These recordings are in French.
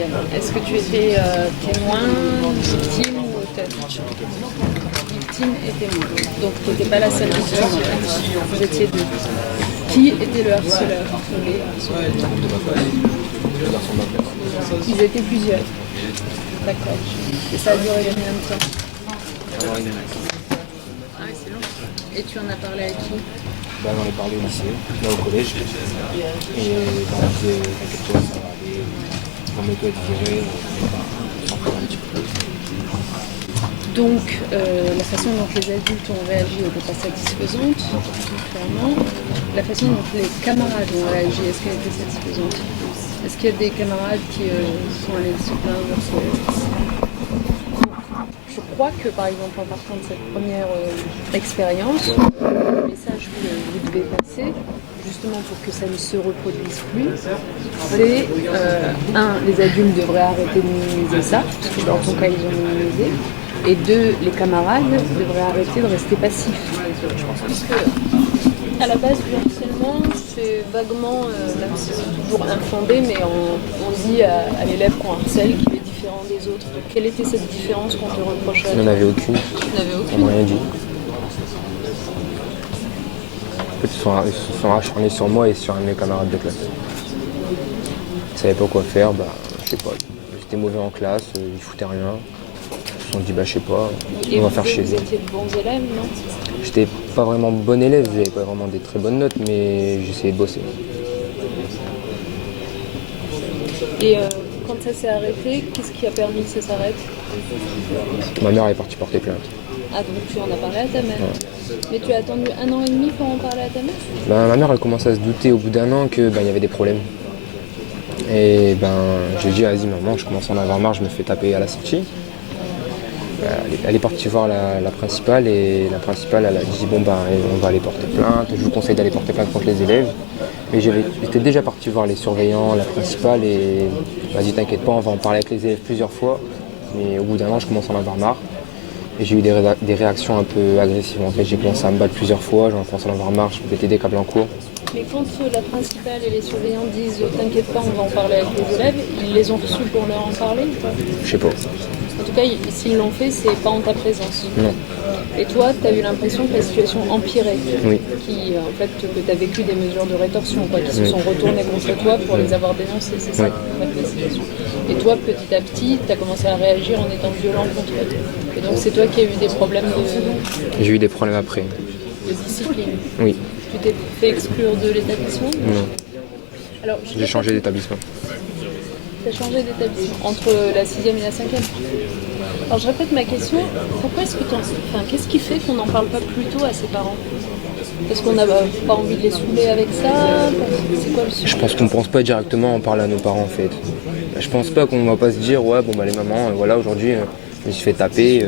sixième. Est-ce que tu étais témoin, victime ou auteur? Victime et témoin. Donc tu n'étais pas la seule victime en fait. Vous étiez deux. Qui était le harceleur? Ils étaient plusieurs. D'accord. Et ça a duré combien de temps? Ah oui, c'est long. Et tu en as parlé à qui? J'en ai parlé au lycée, là au collège. Et on disait t'inquiète toi, ça va aller. Remets-toi à digérer. Donc, la façon dont les adultes ont réagi n'était pas satisfaisante, clairement. La façon dont les camarades ont réagi, est-ce qu'elle était satisfaisante? Est-ce qu'il y a des camarades qui sont allés se plaindre? Je crois que, par exemple, en partant de cette première expérience, le message que vous devez passer, justement pour que ça ne se reproduise plus, c'est les adultes devraient arrêter de minimiser ça, parce que dans ton cas, ils ont minimisé. Et deux, les camarades devraient arrêter de rester passifs. Je pense que à la base du harcèlement, c'est vaguement, même si c'est toujours infondé, mais on dit à l'élève qu'on harcèle qu'il est différent des autres. Donc, quelle était cette différence qu'on te reprochait? Il n'y en avait aucune. Tu n'avais aucune? On m'a rien dit. En fait, ils se sont acharnés sur moi et sur un de mes camarades de classe. Ils ne savaient pas quoi faire, je sais pas. J'étais mauvais en classe, ils foutaient rien. Ils se sont dit, je sais pas, on va faire chez eux. Vous étiez de bons élèves, non? J'étais pas vraiment bon élève, j'avais pas vraiment des très bonnes notes, mais j'essayais de bosser. Et quand ça s'est arrêté, qu'est-ce qui a permis que ça s'arrête? Ma mère est partie porter plainte. Ah, donc tu en as parlé à ta mère? Ouais. Mais tu as attendu 1 an et demi pour en parler à ta mère? Ma mère, elle commençait à se douter au bout d'1 an que il y avait des problèmes. Et j'ai dit, vas-y maman, je commence à en avoir marre, je me fais taper à la sortie. Elle est partie voir la principale et la principale elle a dit on va aller porter plainte, je vous conseille d'aller porter plainte contre les élèves. Mais j'étais déjà parti voir les surveillants, la principale et vas-y t'inquiète pas, on va en parler avec les élèves plusieurs fois. Mais au bout d'1 an je commence à en avoir marre et j'ai eu des réactions un peu agressives. En fait j'ai commencé à me battre plusieurs fois, j'en commencé à en avoir marre, je pétais des câbles en cours. Mais quand la principale et les surveillants disent t'inquiète pas, on va en parler avec les élèves, ils les ont reçus pour leur en parler ou pas? Je sais pas. En tout cas, s'ils l'ont fait, c'est pas en ta présence. Non. Et toi, tu as eu l'impression que la situation empirait? Oui. En fait, que tu as vécu des mesures de rétorsion, qui se sont retournées contre toi pour les avoir dénoncées. C'est ça qui fait la situation. Et toi, petit à petit, tu as commencé à réagir en étant violent contre eux. Et donc, c'est toi qui as eu des problèmes J'ai eu des problèmes après. de discipline. Oui. Tu t'es fait exclure de l'établissement? Non. Alors, J'ai changé d'établissement. Tu as changé d'établissement entre la 6e et la 5e. Alors je répète ma question, pourquoi est-ce que qu'est-ce qui fait qu'on n'en parle pas plus tôt à ses parents? Parce qu'on n'a pas envie de les saouler avec ça? C'est quoi le sujet? Je pense qu'on ne pense pas directement en parler à nos parents en fait. Je pense pas qu'on va pas se dire ouais bon les mamans voilà aujourd'hui je me suis fait taper.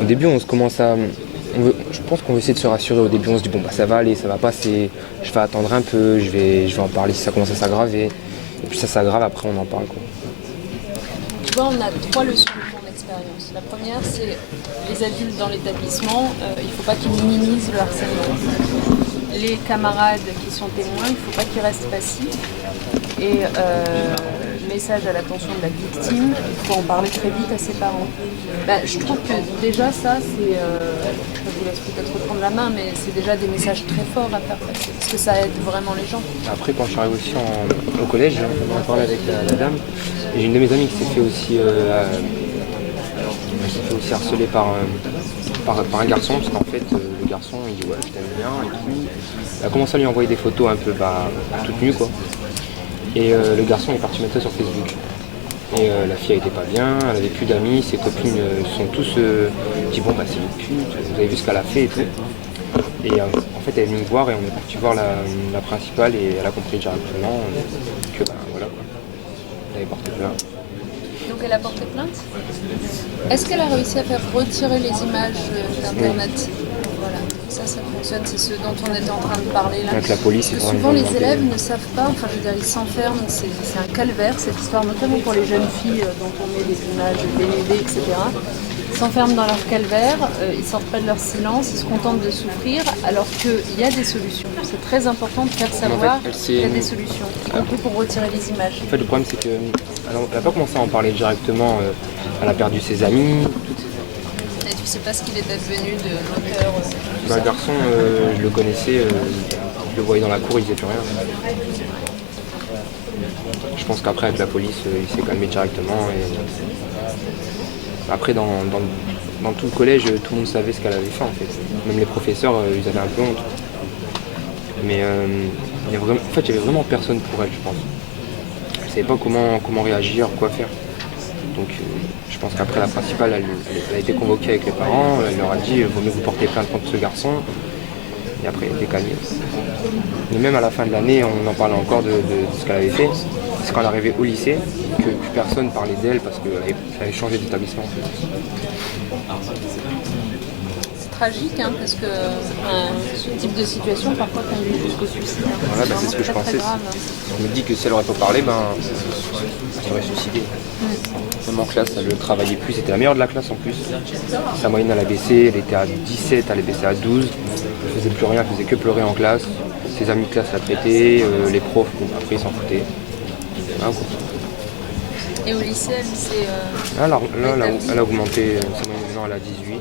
Au début on se commence à. Je pense qu'on va essayer de se rassurer au début, on se dit ça va aller, ça va passer, je vais attendre un peu, je vais en parler si ça commence à s'aggraver. Et puis ça s'aggrave, après on en parle quoi. Tu vois, on a 3 leçons de ton expérience. La première, c'est les adultes dans l'établissement, il ne faut pas qu'ils minimisent le harcèlement. Les camarades qui sont témoins, il ne faut pas qu'ils restent passifs. Et message à l'attention de la victime, il faut en parler très vite à ses parents. Je trouve que déjà ça, c'est, je vous laisse peut-être reprendre la main, mais c'est déjà des messages très forts à faire passer, parce que ça aide vraiment les gens. Après quand je suis arrivé aussi au collège, on en parlait avec la dame, et j'ai une de mes amies qui s'est fait aussi, harceler par un garçon, parce qu'en fait le garçon il dit ouais je t'aime bien et tout. Elle a commencé à lui envoyer des photos un peu toutes nues quoi. Et le garçon est parti mettre ça sur Facebook. Et la fille elle était pas bien, elle avait plus d'amis, ses copines sont tous dit c'est une pute, vous avez vu ce qu'elle a fait et tout. Et en fait elle est venue me voir et on est parti voir la principale et elle a compris directement que voilà quoi. Elle avait porté plainte. Donc elle a porté plainte. Est-ce qu'elle a réussi à faire retirer les images d'internet? Voilà, ça fonctionne, c'est ce dont on était en train de parler là. Avec la police, parce que souvent les élèves ne savent pas, ils s'enferment, c'est un calvaire cette histoire, notamment pour les jeunes filles dont on met des images DVD, etc. s'enferment dans leur calvaire, ils sortent pas de leur silence, ils se contentent de souffrir, alors qu'il y a des solutions. C'est très important de faire savoir qu'il y a des solutions, y compris pour retirer les images. En fait, le problème, c'est qu'elle n'a pas commencé à en parler directement. Elle a perdu ses amis. Et tu sais pas ce qu'il est advenu de l'auteur. Le garçon, je le connaissais, je le voyais dans la cour, il faisait plus rien. Je pense qu'après, avec la police, il s'est calmé directement. Et... Après, dans tout le collège, tout le monde savait ce qu'elle avait fait en fait. Même les professeurs, ils avaient un peu honte. Mais en fait, il n'y avait vraiment personne pour elle, je pense. Elle ne savait pas comment réagir, quoi faire. Donc je pense qu'après, la principale, elle a été convoquée avec les parents. Elle leur a dit « vaut mieux vous porter plainte contre ce garçon ». Et après, elle était calmée. Mais même à la fin de l'année, on en parlait encore de ce qu'elle avait fait. C'est quand elle arrivait au lycée que plus personne parlait d'elle parce qu'elle avait changé d'établissement. C'est tragique hein, parce que ce type de situation parfois conduit jusqu'au suicide. Voilà, c'est ce que je pensais. Je me dis que si elle n'aurait pas parlé, elle serait suicidée. Même en classe, elle ne travaillait plus, c'était la meilleure de la classe en plus. Sa moyenne elle a baissé, elle était à 17, elle est baissée à 12. Elle faisait plus rien, elle faisait que pleurer en classe. Ses amis de classe la traitaient, les profs, après ils s'en foutaient. Voilà, quoi. Et au lycée, elle s'est... Elle a augmenté, sa moyenne maintenant elle a 18.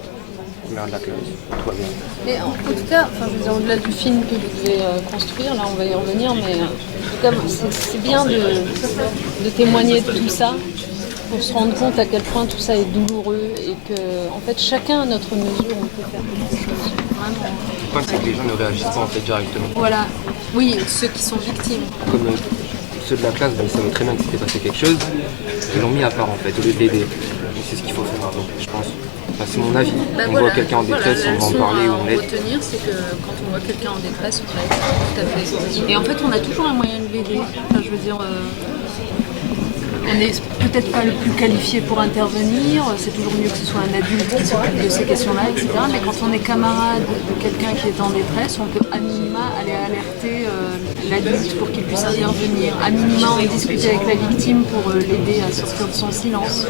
Première de la classe, tout va bien. Mais en tout cas, je veux dire, au-delà du film que vous devez construire, là on va y revenir, mais en tout cas, c'est bien de témoigner de tout ça pour se rendre compte à quel point tout ça est douloureux et que, en fait, chacun à notre mesure, on peut faire quelque chose. Vraiment. Le problème, c'est que les gens ne réagissent pas en fait directement. Voilà, oui, ceux qui sont victimes. Comme ceux de la classe, ils savaient très bien que s'était passé quelque chose, ils l'ont mis à part en fait, au lieu de l'aider. Et c'est ce qu'il faut faire, donc, je pense. Enfin, c'est mon avis. On voit quelqu'un en détresse, on va en parler ou on l'aide. Ce qu'il faut retenir, c'est que quand on voit quelqu'un en détresse, on l'aide. Tout à fait. Et en fait, on a toujours un moyen de l'aider. Enfin, je veux dire, on n'est peut-être pas le plus qualifié pour intervenir. C'est toujours mieux que ce soit un adulte qui s'occupe de ces questions-là, etc. Mais quand on est camarade de quelqu'un qui est en détresse, on peut à minima aller alerter l'adulte pour qu'il puisse intervenir. À minima, en discuter avec la victime pour l'aider à sortir de son silence.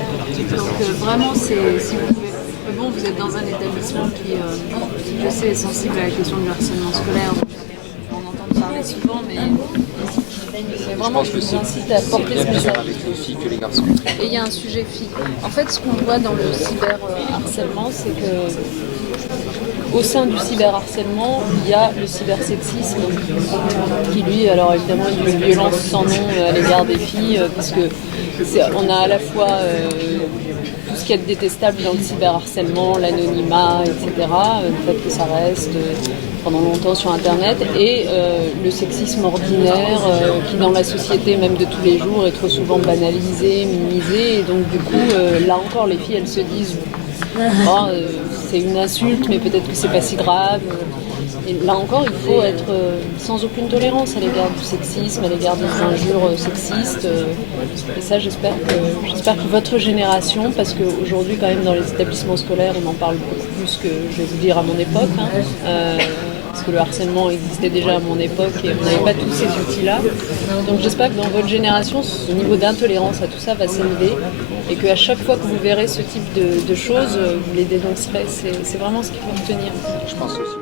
Donc vraiment, si vous pouvez... Bon, vous êtes dans un établissement qui, je sais, est sensible à la question du harcèlement scolaire. On entend parler souvent, mais vraiment, je vous incite à porter ce message. Avec les filles que les garçons. Et il y a un sujet filles. En fait, ce qu'on voit dans le cyberharcèlement, c'est que au sein du cyberharcèlement, il y a le cybersexisme qui, lui, alors évidemment, est une violence sans nom à l'égard des filles, parce que on a à la fois tout ce qui est détestable dans le cyberharcèlement, l'anonymat, etc., le fait que ça reste pendant longtemps sur Internet, et le sexisme ordinaire qui, dans la société même de tous les jours, est trop souvent banalisé, minimisé, et donc du coup, là encore, les filles, elles se disent c'est une insulte, mais peut-être que c'est pas si grave. Et là encore, il faut être sans aucune tolérance à l'égard du sexisme, à l'égard des injures sexistes. Et ça, j'espère que votre génération, parce qu'aujourd'hui, quand même, dans les établissements scolaires, on en parle beaucoup plus que, je vais vous dire, à mon époque. Parce que le harcèlement existait déjà à mon époque et on n'avait pas tous ces outils-là. Donc j'espère que dans votre génération, ce niveau d'intolérance à tout ça va s'élever et qu'à chaque fois que vous verrez ce type de choses, vous les dénoncerez. C'est vraiment ce qu'il faut retenir. Je pense aussi.